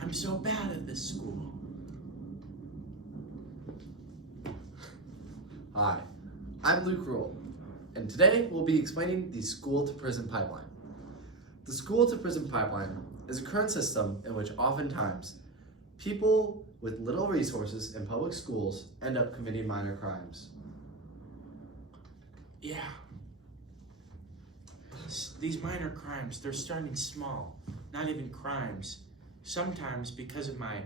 I'm so bad at this school. Hi, I'm Luke Rule, and today we'll be explaining the school-to-prison pipeline. The school-to-prison pipeline is a current system in which oftentimes people with little resources in public schools end up committing minor crimes. Yeah. These minor crimes, they're starting small, not even crimes. Sometimes, because of my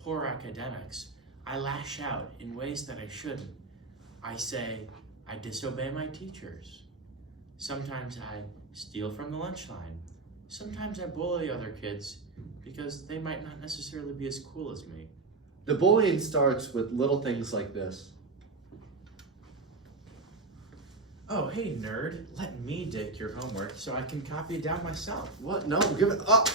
poor academics, I lash out in ways that I shouldn't. I say, I disobey my teachers. Sometimes I steal from the lunch line. Sometimes I bully other kids because they might not necessarily be as cool as me. The bullying starts with little things like this. Oh, hey nerd, let me dig your homework so I can copy it down myself. What? No, give it up!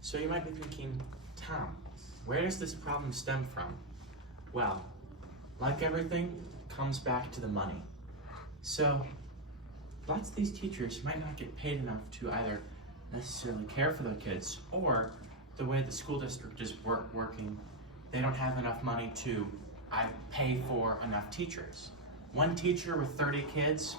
So you might be thinking, Tom, where does this problem stem from? Well, like everything, it comes back to the money. So, lots of these teachers might not get paid enough to either necessarily care for their kids, or the way the school district is working, they don't have enough money to pay for enough teachers. One teacher with 30 kids,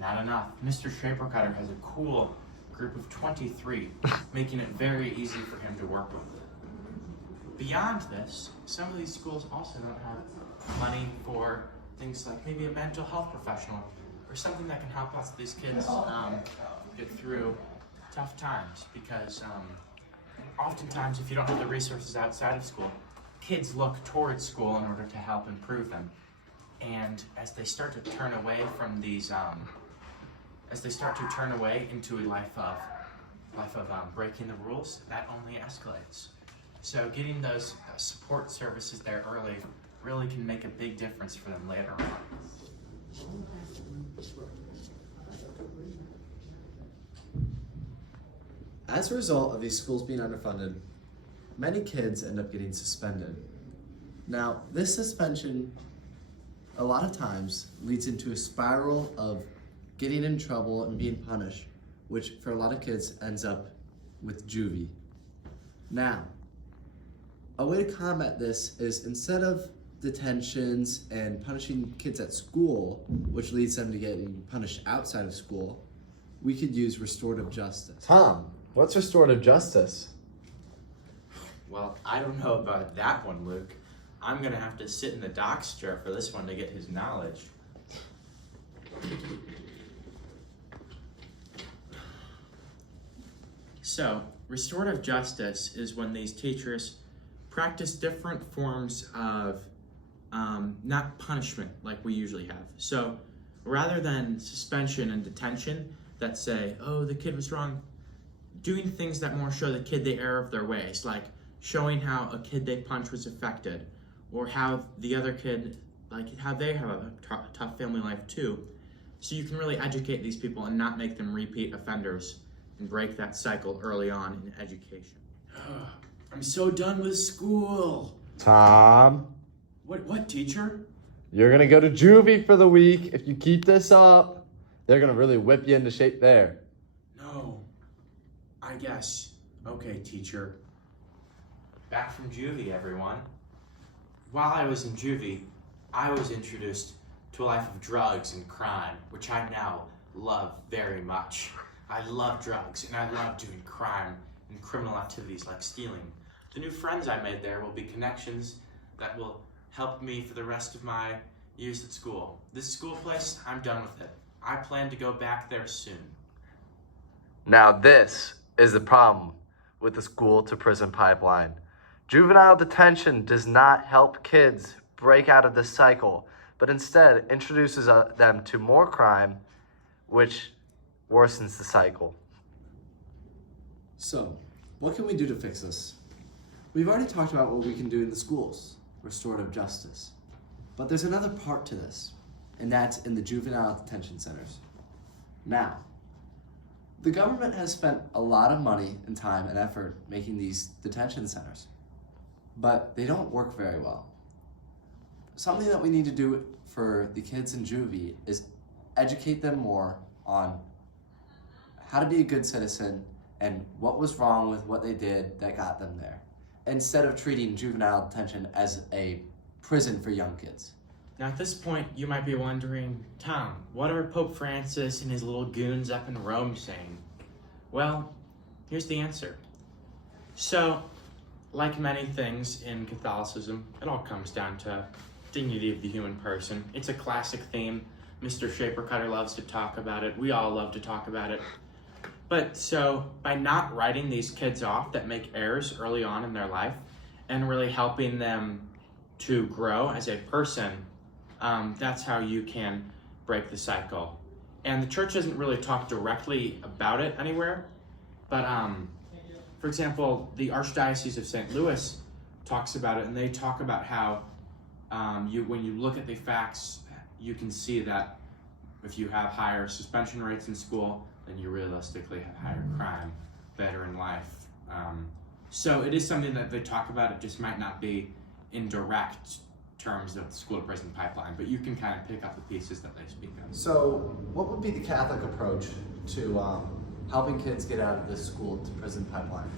not enough. Mr. Schaeperkoetter has a cool group of 23, making it very easy for him to work with. Beyond this, some of these schools also don't have money for things like maybe a mental health professional or something that can help lots of these kids get through tough times, because oftentimes if you don't have the resources outside of school, kids look towards school in order to help improve them. And as they start to turn away from these into a life of breaking the rules, that only escalates. So getting those support services there early really can make a big difference for them later on. As a result of these schools being underfunded, many kids end up getting suspended. Now, this suspension a lot of times leads into a spiral of getting in trouble and being punished, which for a lot of kids ends up with juvie. Now, a way to combat this is, instead of detentions and punishing kids at school, which leads them to getting punished outside of school, we could use restorative justice. Tom, what's restorative justice? Well, I don't know about that one, Luke. I'm gonna have to sit in the doc's chair for this one to get his knowledge. So, restorative justice is when these teachers practice different forms of not punishment like we usually have. So, rather than suspension and detention that say, oh, the kid was wrong, doing things that more show the kid the error of their ways, like showing how a kid they punched was affected, or how the other kid, like how they have a tough family life too. So you can really educate these people and not make them repeat offenders and break that cycle early on in education. I'm so done with school. Tom, What, teacher? you're gonna go to juvie for the week. If you keep this up, they're gonna really whip you into shape there. No, I guess. Okay, teacher. Back from juvie, everyone. While I was in juvie, I was introduced to a life of drugs and crime, which I now love very much. I love drugs, and I love doing crime and criminal activities like stealing. The new friends I made there will be connections that will help me for the rest of my years at school. This school place, I'm done with it. I plan to go back there soon. Now this is the problem with the school to prison pipeline. Juvenile detention does not help kids break out of this cycle, but instead introduces them to more crime, which worsens the cycle. So, what can we do to fix this? We've already talked about what we can do in the schools, restorative justice. But there's another part to this, and that's in the juvenile detention centers. Now, the government has spent a lot of money and time and effort making these detention centers, but they don't work very well. Something that we need to do for the kids in juvie is educate them more on how to be a good citizen and what was wrong with what they did that got them there, instead of treating juvenile detention as a prison for young kids. Now, at this point, you might be wondering, Tom, what are Pope Francis and his little goons up in Rome saying? Well, here's the answer. So, like many things in Catholicism, it all comes down to dignity of the human person. It's a classic theme. Mr. Schaeperkoetter loves to talk about it. We all love to talk about it. But so, by not writing these kids off that make errors early on in their life and really helping them to grow as a person, that's how you can break the cycle. And the church doesn't really talk directly about it anywhere, but for example, the Archdiocese of St. Louis talks about it, and they talk about how when you look at the facts, you can see that if you have higher suspension rates in school, then you realistically have higher crime later in life. So it is something that they talk about. It just might not be in direct terms of the school to prison pipeline, but you can kind of pick up the pieces that they speak of. So, what would be the Catholic approach to helping kids get out of this school to prison pipeline?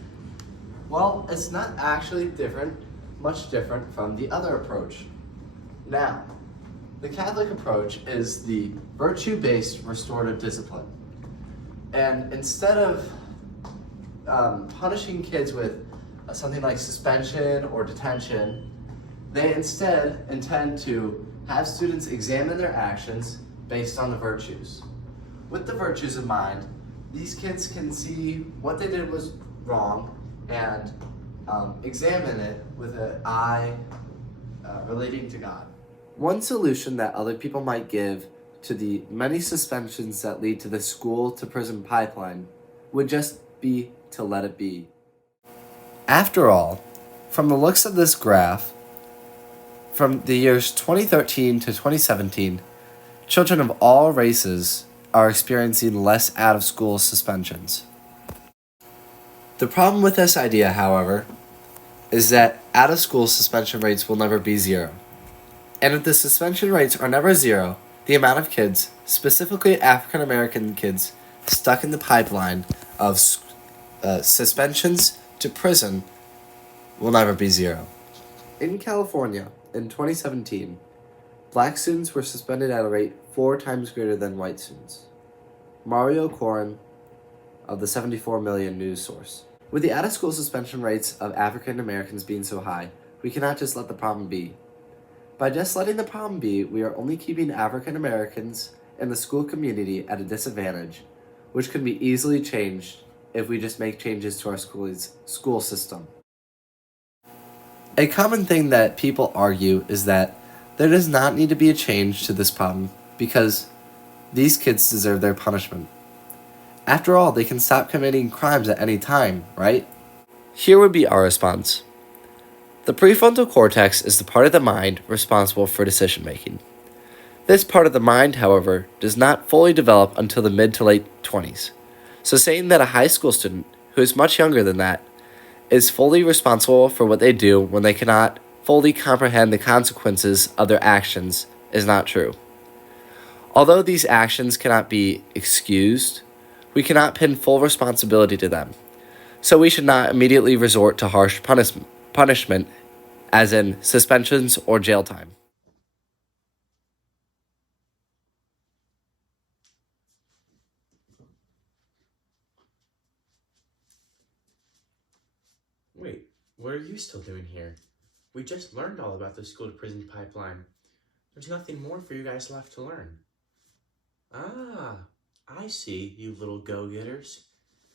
Well, it's not actually much different from the other approach. Now, the Catholic approach is the virtue-based restorative discipline. And instead of punishing kids with something like suspension or detention, they instead intend to have students examine their actions based on the virtues. With the virtues in mind, these kids can see what they did was wrong and examine it with an eye relating to God. One solution that other people might give to the many suspensions that lead to the school to prison pipeline would just be to let it be. After all, from the looks of this graph, from the years 2013 to 2017, children of all races are experiencing less out-of-school suspensions. The problem with this idea, however, is that out-of-school suspension rates will never be zero. And if the suspension rates are never zero, the amount of kids, specifically African American kids, stuck in the pipeline of suspensions to prison will never be zero. In California, in 2017, black students were suspended at a rate 4 times greater than white students. Mario Corin of the 74 Million news source. With the out-of-school suspension rates of African Americans being so high, we cannot just let the problem be. By just letting the problem be, we are only keeping African Americans and the school community at a disadvantage, which can be easily changed if we just make changes to our school system. A common thing that people argue is that there does not need to be a change to this problem because these kids deserve their punishment. After all, they can stop committing crimes at any time, right? Here would be our response. The prefrontal cortex is the part of the mind responsible for decision making. This part of the mind, however, does not fully develop until the mid to late 20s. So saying that a high school student, who is much younger than that, is fully responsible for what they do when they cannot fully comprehend the consequences of their actions is not true. Although these actions cannot be excused, we cannot pin full responsibility to them. So we should not immediately resort to harsh punishment, as in suspensions or jail time. Wait, what are you still doing here? We just learned all about the school to prison pipeline. There's nothing more for you guys left to learn. Ah, I see, you little go-getters.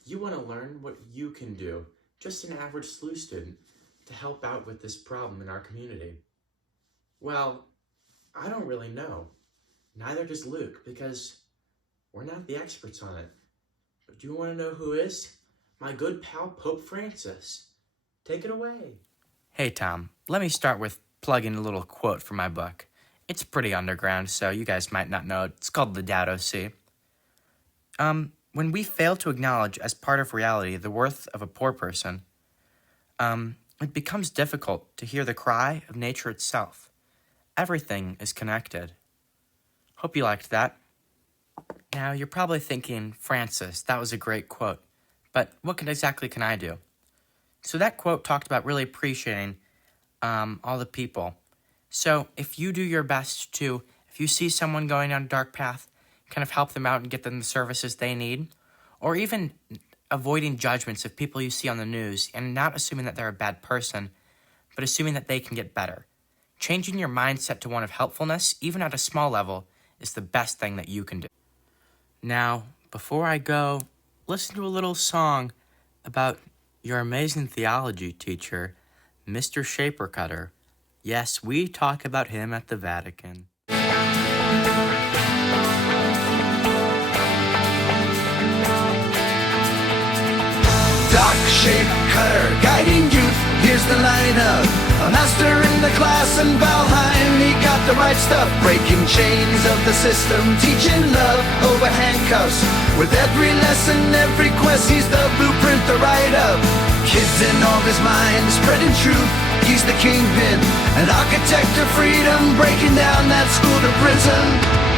You want to learn what you can do, just an average SLU student, to help out with this problem in our community. Well, I don't really know. Neither does Luke, because we're not the experts on it. But do you want to know who is? My good pal, Pope Francis. Take it away. Hey, Tom. Let me start with plugging a little quote from my book. It's pretty underground, so you guys might not know it. It's called The Doubt O.C. When we fail to acknowledge as part of reality the worth of a poor person, it becomes difficult to hear the cry of nature itself. Everything is connected. Hope you liked that. Now, you're probably thinking, Francis, that was a great quote, but what exactly can I do? So that quote talked about really appreciating all the people. So if you do your best to, if you see someone going down a dark path, kind of help them out and get them the services they need, or even avoiding judgments of people you see on the news and not assuming that they're a bad person, but assuming that they can get better. Changing your mindset to one of helpfulness, even at a small level, is the best thing that you can do. Now, before I go, listen to a little song about your amazing theology teacher, Mr. Schaeperkoetter. Yes, we talk about him at the Vatican. Doc Schaeperkoetter, guiding youth, here's the lineup. A master in the class in Valheim, he got the right stuff. Breaking chains of the system, teaching love over handcuffs. With every lesson, every quest, he's the blueprint, the write-up. Kids in all his mind, spreading truth, he's the kingpin. An architect of freedom, breaking down that school to prison.